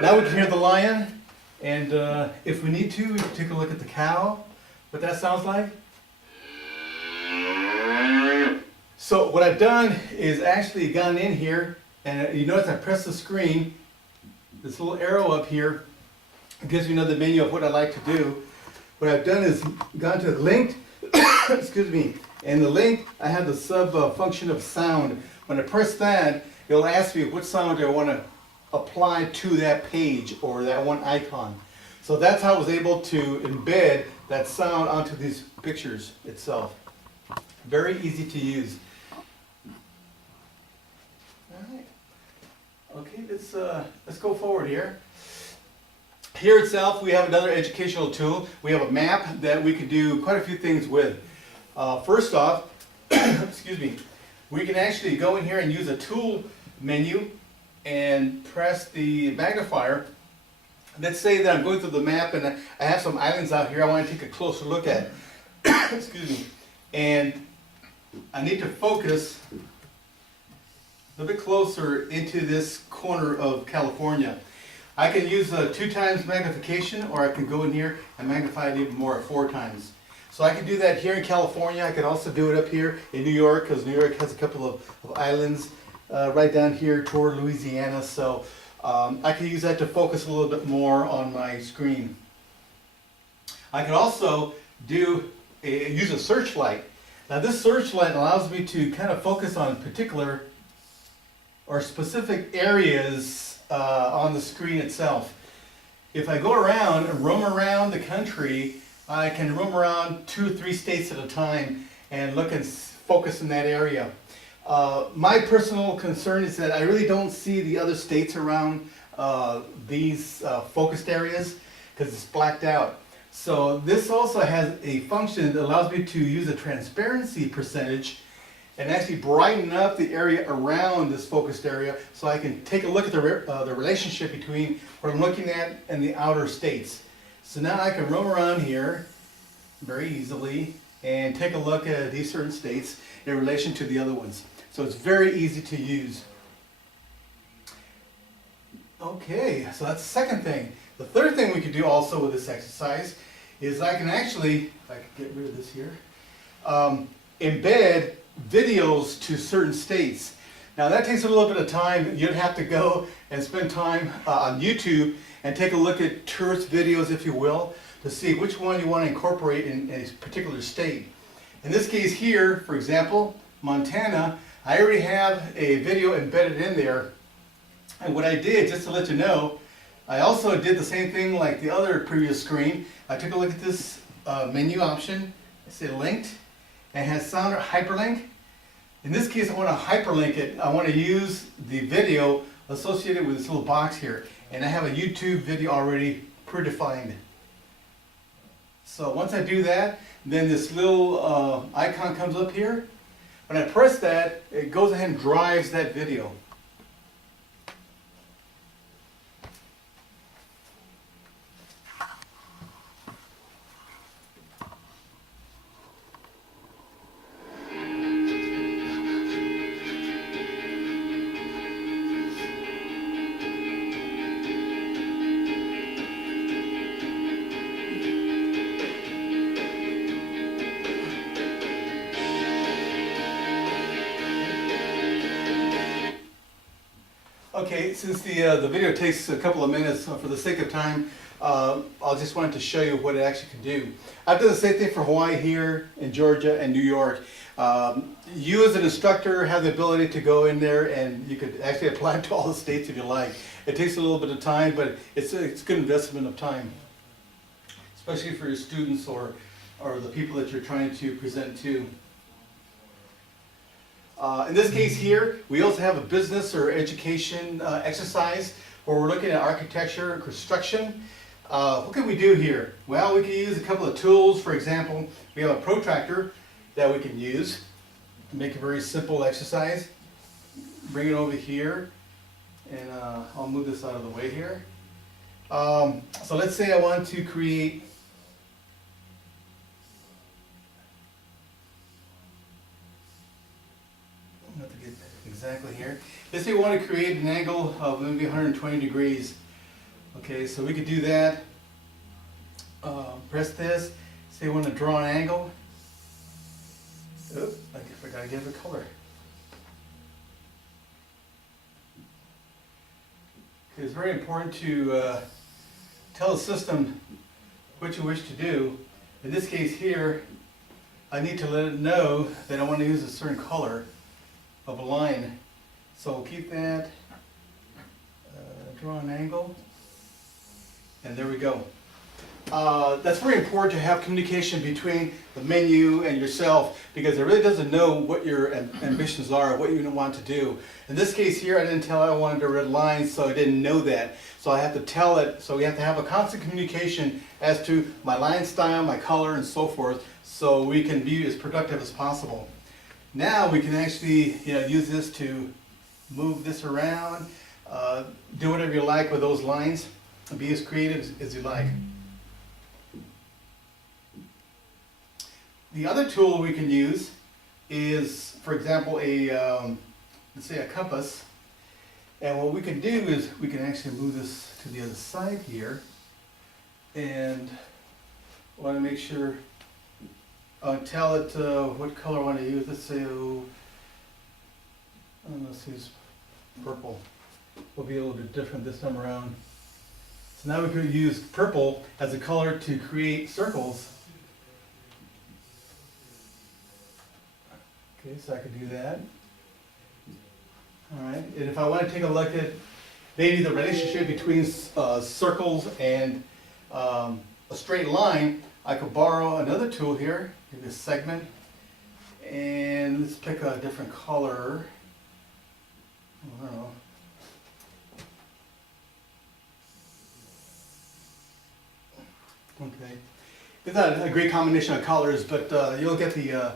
Now we can hear the lion, and if we need to, we can take a look at the cow, what that sounds like. So what I've done is actually gone in here, and you notice I press the screen, this little arrow up here gives me another menu of what I like to do. What I've done is gone to linked, excuse me, and the link, I have the sub function of sound. When I press that, it'll ask me what sound do I want to apply to that page or that one icon. So that's how I was able to embed that sound onto these pictures itself. Very easy to use. Alright. Okay, let's go forward here. Here itself, we have another educational tool. We have a map that we can do quite a few things with. First off, excuse me, we can actually go in here and use a tool menu and press the magnifier. Let's say that I'm going through the map and I have some islands out here I want to take a closer look at. Excuse me. And I need to focus a little bit closer into this corner of California. I can use 2 times magnification, or I can go in here and magnify it even more at 4 times. So I can do that here in California. I can also do it up here in New York, because New York has a couple of islands right down here toward Louisiana. So I can use that to focus a little bit more on my screen. I can also use a searchlight. Now this searchlight allows me to kind of focus on particular or specific areas on the screen itself. If I go around and roam around the country, I can roam around 2 or 3 states at a time and look and focus in that area. My personal concern is that I really don't see the other states around these focused areas because it's blacked out. So this also has a function that allows me to use a transparency percentage and actually brighten up the area around this focused area, so I can take a look at the relationship between what I'm looking at and the outer states. So now I can roam around here very easily and take a look at these certain states in relation to the other ones. So it's very easy to use. Okay, so that's the second thing. The third thing we could do also with this exercise is I can actually, if I could get rid of this here, embed videos to certain states. Now that takes a little bit of time. You'd have to go and spend time on YouTube and take a look at tourist videos, if you will, to see which one you want to incorporate in a particular state. In this case here, for example, Montana, I already have a video embedded in there. And what I did, just to let you know, I also did the same thing like the other previous screen. I took a look at this menu option. I said linked. And it has sound or hyperlink. In this case, I want to hyperlink it. I want to use the video associated with this little box here. And I have a YouTube video already predefined. So once I do that, then this little icon comes up here. When I press that, it goes ahead and drives that video. Okay, since the video takes a couple of minutes, for the sake of time, I'll just wanted to show you what it actually can do. I've done the same thing for Hawaii here, in Georgia, and New York. You as an instructor have the ability to go in there and you could actually apply it to all the states if you like. It takes a little bit of time, but it's a good investment of time, especially for your students or the people that you're trying to present to. In this case here, we also have a business or education exercise where we're looking at architecture and construction. What can we do here? Well, we can use a couple of tools. For example, we have a protractor that we can use to make a very simple exercise. Bring it over here, and I'll move this out of the way here. So let's say I want to create exactly here. Let's say we want to create an angle of maybe 120 degrees. Okay, so we could do that. Press this, say we want to draw an angle. Oops, I forgot to give it a color. It's very important to tell the system what you wish to do. In this case here, I need to let it know that I want to use a certain color of a line. So we'll keep that, draw an angle, and there we go. That's very important to have communication between the menu and yourself, because it really doesn't know what your ambitions are, what you want to do. In this case here, I didn't tell it I wanted a red line, so I didn't know that. So I have to tell it, so we have to have a constant communication as to my line style, my color, and so forth, so we can be as productive as possible. Now we can actually use this to move this around, do whatever you like with those lines, and be as creative as you like. The other tool we can use is, for example, let's say a compass. And what we can do is we can actually move this to the other side here. And I want to make sure, tell it what color I want to use. Let's say, let's use purple. Will be a little bit different this time around. So now we could use purple as a color to create circles. Okay, so I could do that. All right, and if I want to take a look at maybe the relationship between circles and a straight line, I could borrow another tool here, maybe a segment, and let's pick a different color. I don't know. Okay, it's not a great combination of colors, but you'll get the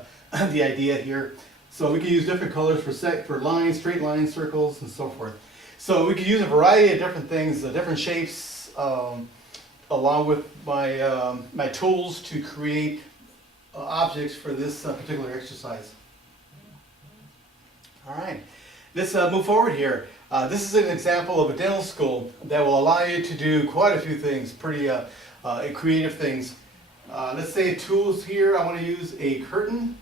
idea here. So we can use different colors for lines, straight lines, circles, and so forth. So we can use a variety of different things, different shapes, along with my tools to create objects for this particular exercise. All right, let's move forward here. This is an example of a dental school that will allow you to do quite a few things, pretty creative things. Let's say tools here, I want to use a curtain.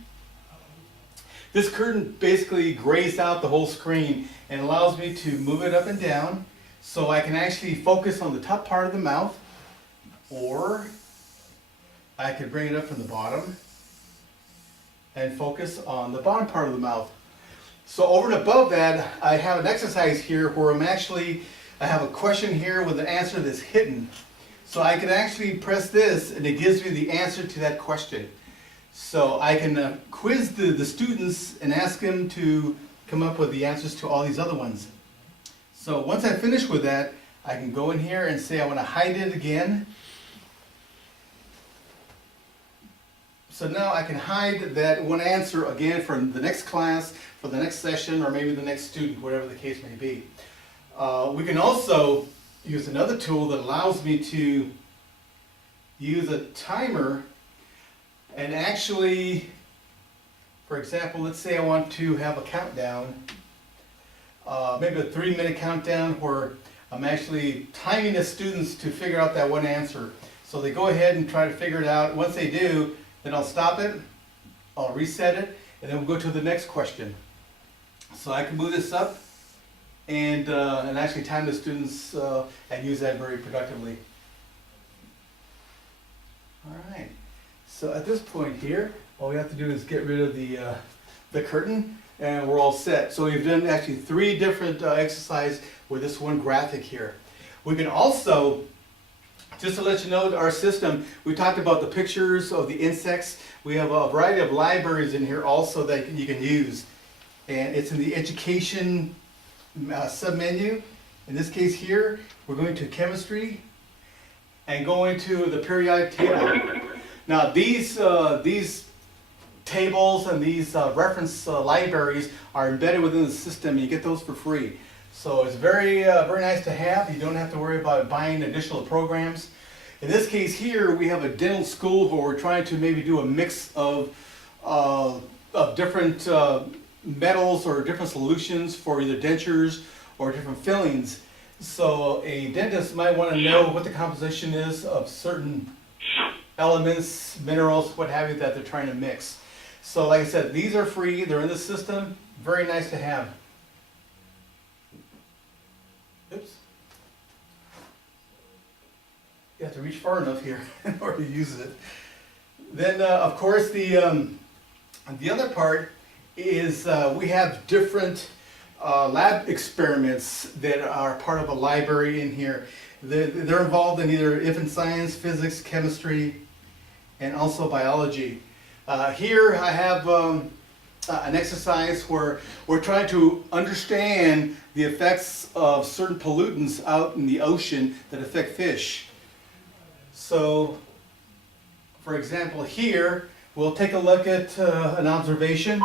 This curtain basically grays out the whole screen and allows me to move it up and down so I can actually focus on the top part of the mouth, or I could bring it up from the bottom and focus on the bottom part of the mouth. So over and above that, I have an exercise here where I have a question here with an answer that's hidden. So I can actually press this and it gives me the answer to that question. So I can quiz the students and ask them to come up with the answers to all these other ones. So once I finish with that, I can go in here and say I want to hide it again. So now I can hide that one answer again for the next class, for the next session, or maybe the next student, whatever the case may be. We can also use another tool that allows me to use a timer and actually, for example, let's say I want to have a countdown, maybe a 3-minute countdown where I'm actually timing the students to figure out that one answer. So they go ahead and try to figure it out. Once they do, then I'll stop it, I'll reset it, and then we'll go to the next question. So I can move this up and actually time the students and use that very productively. All right. So at this point here, all we have to do is get rid of the curtain, and we're all set. So we've done actually 3 different exercises with this one graphic here. We can also, just to let you know, our system, we talked about the pictures of the insects. We have a variety of libraries in here also that you can use. And it's in the education submenu. In this case here, we're going to chemistry and going to the periodic table. Now these tables and these reference libraries are embedded within the system. You get those for free. So it's very nice to have. You don't have to worry about buying additional programs. In this case here, we have a dental school where we're trying to maybe do a mix of different metals or different solutions for either dentures or different fillings. So a dentist might want to know what the composition is of certain elements, minerals, what have you, that they're trying to mix. So like I said, these are free, they're in the system, very nice to have. Oops. You have to reach far enough here in order to use it. Then of course the other part is we have different lab experiments that are part of a library in here. They're involved in either infant science, physics, chemistry, and also biology. Here I have an exercise where we're trying to understand the effects of certain pollutants out in the ocean that affect fish. So, for example, here we'll take a look at an observation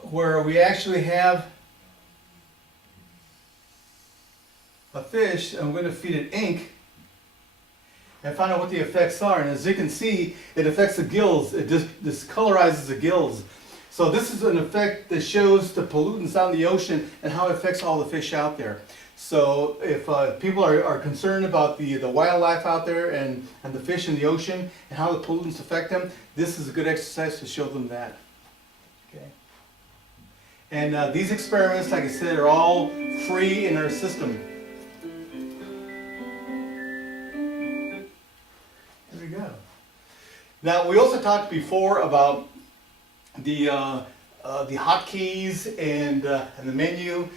where we actually have a fish. I'm going to feed it ink and find out what the effects are. And as you can see, it affects the gills. It just discolorizes the gills. So this is an effect that shows the pollutants out in the ocean and how it affects all the fish out there. So if people are concerned about the wildlife out there and the fish in the ocean and how the pollutants affect them, this is a good exercise to show them that. Okay. And these experiments, like I said, are all free in our system. There we go. Now, we also talked before about the hotkeys and the menu.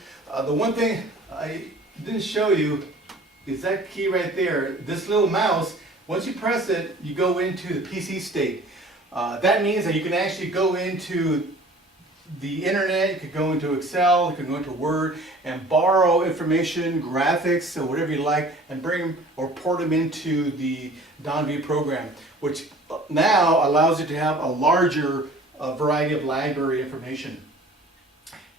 The one thing I didn't show you is that key right there. This little mouse, once you press it, you go into the PC state. That means that you can actually go into the internet, you could go into Excel, you can go into Word and borrow information, graphics, or whatever you like, and bring them or port them into the Donview program, which now allows you to have a larger variety of library information.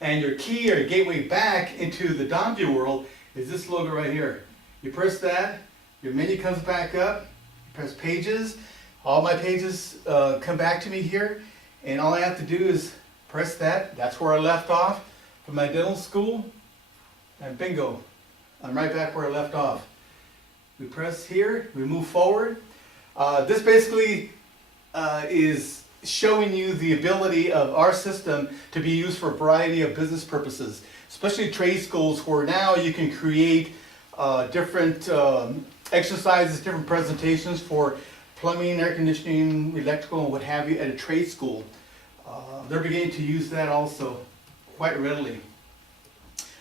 And your key or your gateway back into the Donview world is this logo right here. You press that, your menu comes back up, you press pages, all my pages come back to me here, and all I have to do is press that. That's where I left off from my dental school, and bingo, I'm right back where I left off. We press here, we move forward. This basically is showing you the ability of our system to be used for a variety of business purposes, especially trade schools, where now you can create different exercises, different presentations for plumbing, air conditioning, electrical, and what have you at a trade school. They're beginning to use that also quite readily.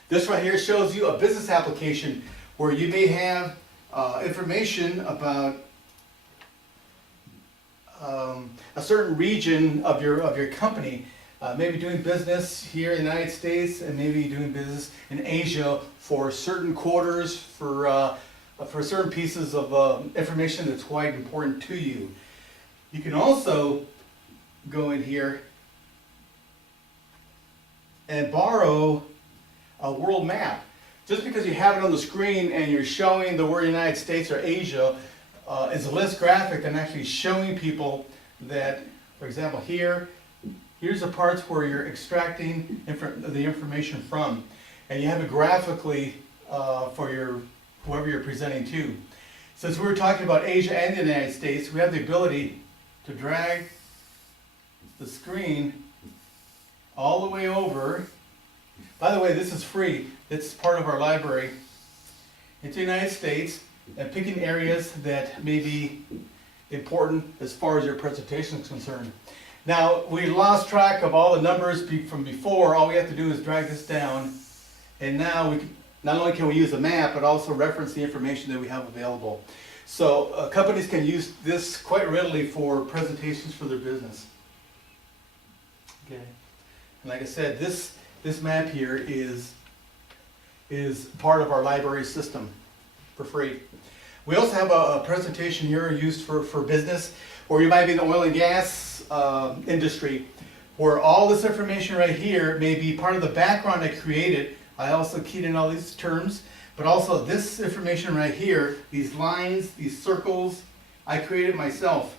This right here shows you a business application where you may have information about a certain region of your company, maybe doing business here in the United States and maybe doing business in Asia for certain quarters, for certain pieces of information that's quite important to you. You can also go in here and borrow a world map. Just because you have it on the screen and you're showing the word United States or Asia, is less graphic than actually showing people that, for example, here's the parts where you're extracting the information from, and you have it graphically for whoever you're presenting to. Since we were talking about Asia and the United States, we have the ability to drag the screen all the way over. By the way, this is free. It's part of our library. Into the United States, and picking areas that may be important as far as your presentation is concerned. Now, we lost track of all the numbers from before. All we have to do is drag this down, and now not only can we use a map, but also reference the information that we have available. So companies can use this quite readily for presentations for their business. Okay. And like I said, this map here is part of our library system for free. We also have a presentation here used for business, or you might be in the oil and gas industry, where all this information right here may be part of the background I created. I also keyed in all these terms, but also this information right here, these lines, these circles, I created myself.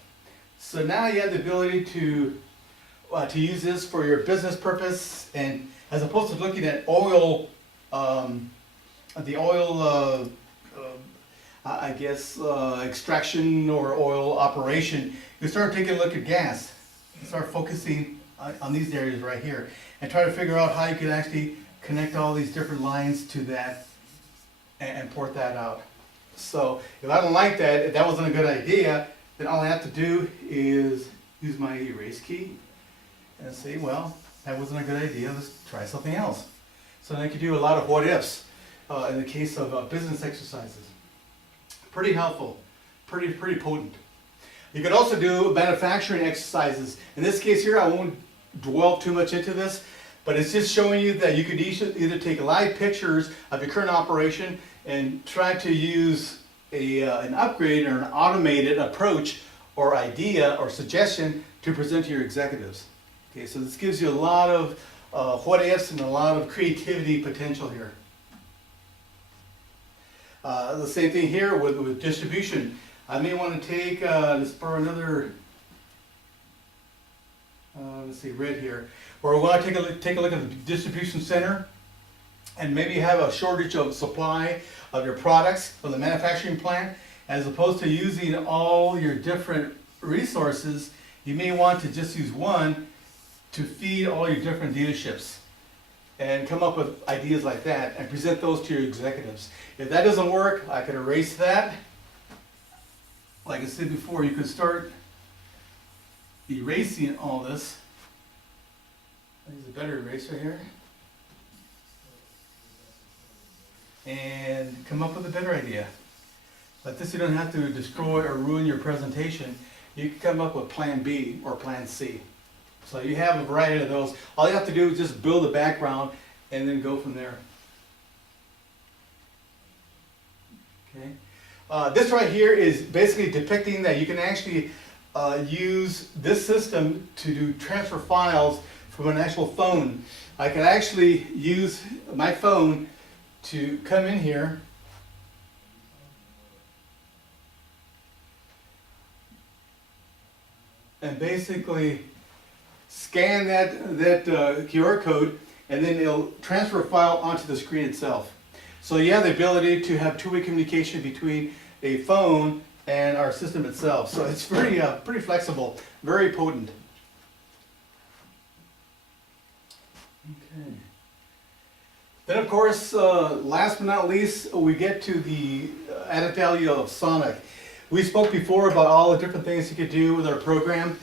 So now you have the ability to use this for your business purpose, and as opposed to looking at oil the oil, I guess, extraction or oil operation, you start taking a look at gas. You start focusing on these areas right here and try to figure out how you can actually connect all these different lines to that and port that out. So if I don't like that, if that wasn't a good idea, then all I have to do is use my erase key and say, well, that wasn't a good idea, let's try something else. So then I could do a lot of what ifs in the case of business exercises. Pretty helpful, pretty potent. You could also do manufacturing exercises. In this case here, I won't dwell too much into this, but it's just showing you that you could either take live pictures of your current operation and try to use an upgrade or an automated approach or idea or suggestion to present to your executives. Okay, so this gives you a lot of what ifs and a lot of creativity potential here. The same thing here with distribution. I may want to take, let's borrow another, let's see, red here, where we want to take a look at the distribution center and maybe have a shortage of supply of your products from the manufacturing plant. As opposed to using all your different resources, you may want to just use one to feed all your different dealerships and come up with ideas like that and present those to your executives. If that doesn't work, I could erase that. Like I said before, you could start erasing all this. I'll use a better eraser here. And come up with a better idea. Like this, you don't have to destroy or ruin your presentation. You can come up with plan B or plan C. So you have a variety of those. All you have to do is just build a background and then go from there. Okay. This right here is basically depicting that you can actually use this system to do transfer files from an actual phone. I can actually use my phone to come in here and basically scan that QR code, and then it'll transfer a file onto the screen itself. So you have the ability to have two-way communication between a phone and our system itself. So it's pretty flexible, very potent. Okay. Then of course, last but not least, we get to the added value of Sonnoc. We spoke before about all the different things you could do with our program.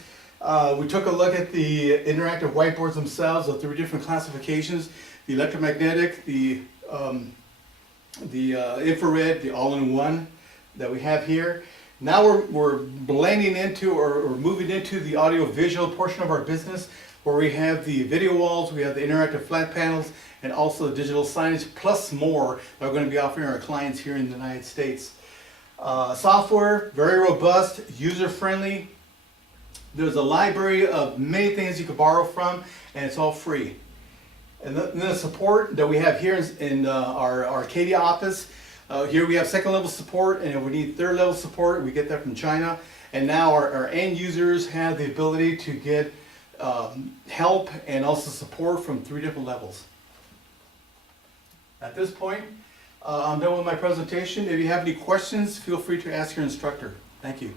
We took a look at the interactive whiteboards themselves, the three different classifications: the electromagnetic, the infrared, the all-in-one that we have here. Now we're blending into or moving into the audio-visual portion of our business, where we have the video walls, we have the interactive flat panels, and also digital signage, plus more that we're going to be offering our clients here in the United States. Software, very robust, user-friendly. There's a library of many things you can borrow from, and it's all free. And then the support that we have here in our Arcadia office. Here we have second level support, and if we need third level support, we get that from China. And now our end users have the ability to get help and also support from 3 different levels. At this point, I'm done with my presentation. If you have any questions, feel free to ask your instructor. Thank you.